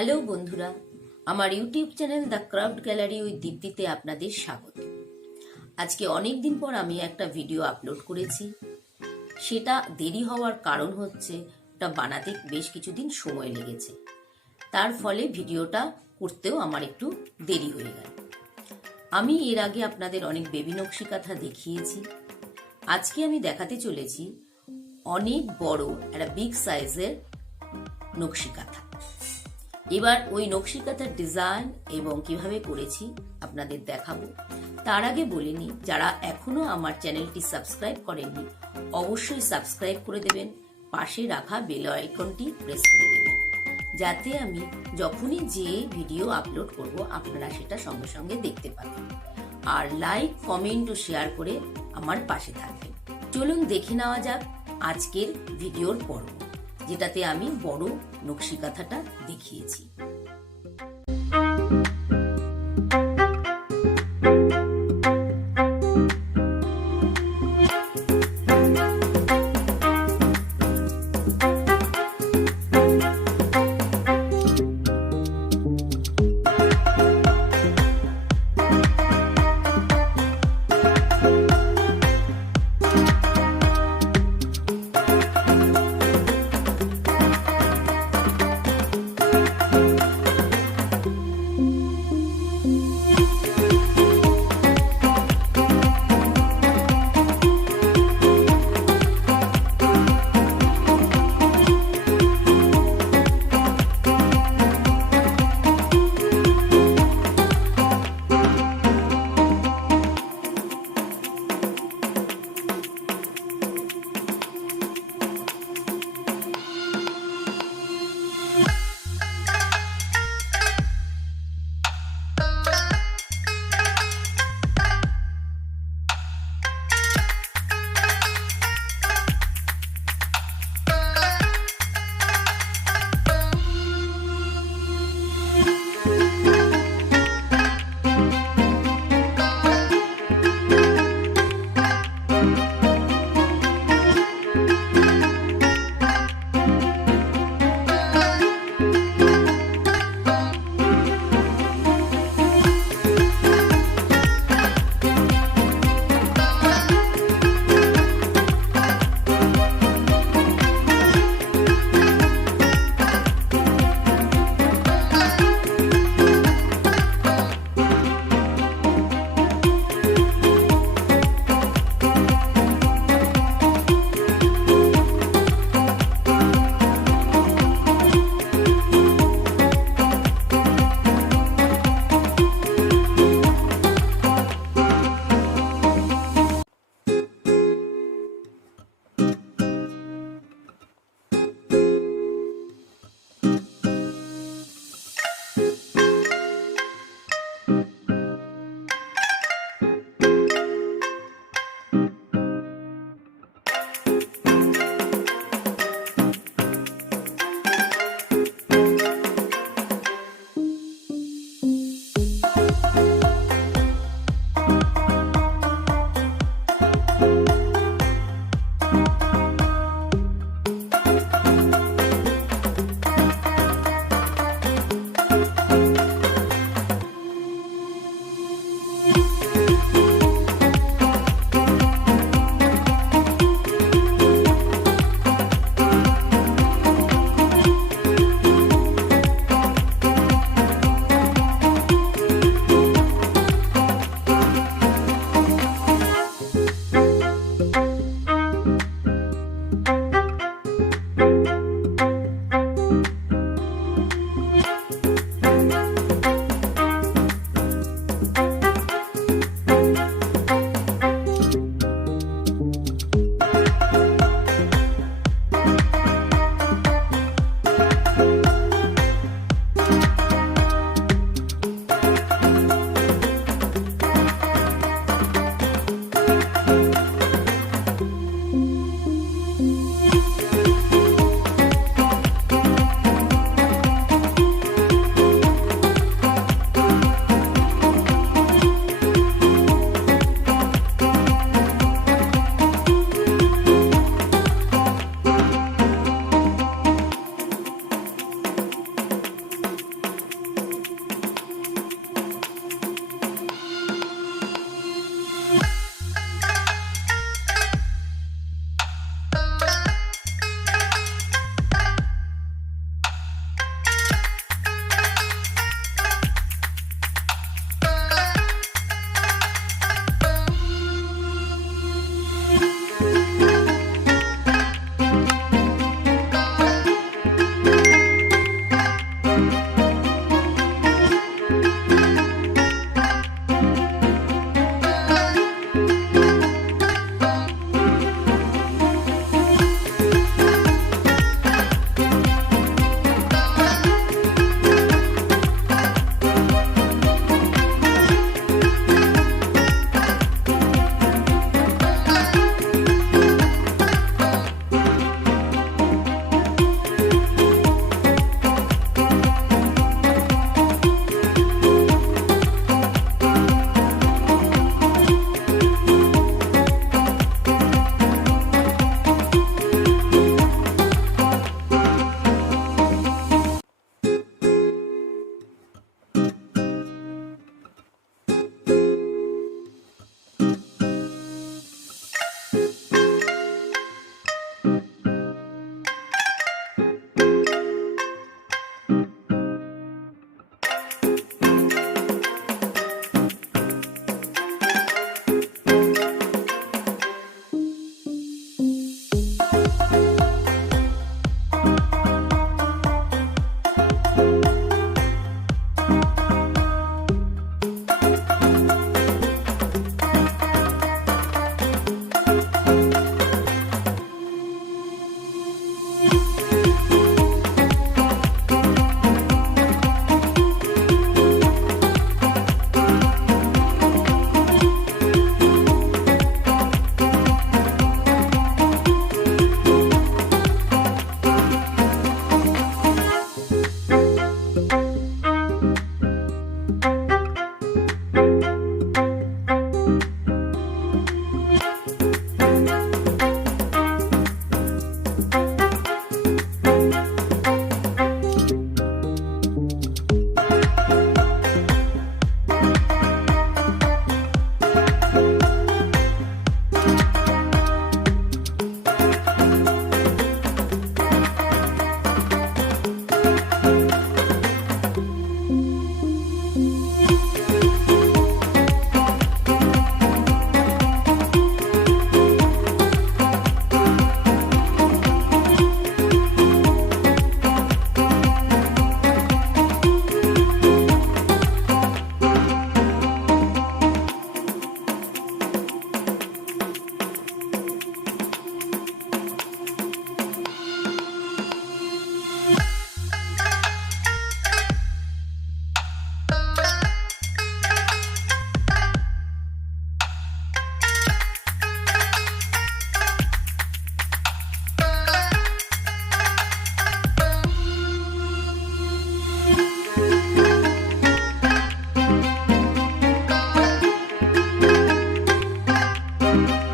হ্যালো বন্ধুরা, আমার YouTube channel the craft gallery with দীপ্তিতে আপনাদের স্বাগত। আজকে অনেক দিন পর আমি একটা ভিডিও আপলোড করেছি। সেটা দেরি হওয়ার কারণ হচ্ছে এটা বানাতে বেশ কিছুদিন সময় লেগেছে, তার ফলে ভিডিওটা করতেও আমার একটু দেরি হয়ে গেল। আমি এর আগে আপনাদের অনেক বেবি নকশি কাঁথা দেখিয়েছি। আজকে আমি দেখাতে চলেছি অনেক বড় একটা বিগ সাইজের নকশি কাঁথা। এবার ওই নকশি কাঁথার ডিজাইন এবং কিভাবে করেছি আপনাদের দেখাবো। তার আগে বলে নিই, যারা এখনো আমার চ্যানেলটি সাবস্ক্রাইব করেননি অবশ্যই সাবস্ক্রাইব করে দেবেন, পাশে রাখা বেল আইকনটি প্রেস করে দেবেন, যাতে আমি যখনই যে ভিডিও আপলোড করব আপনারা সেটা সঙ্গে সঙ্গে দেখতে পাবেন। আর লাইক, কমেন্ট ও শেয়ার করে আমার পাশে থাকবেন। চলুন দেখে নেওয়া যাক আজকের ভিডিওর পর্ব, যেটাতে আমি বড় নকশি কাঁথাটা দেখিয়েছি। ধন্যবাদ।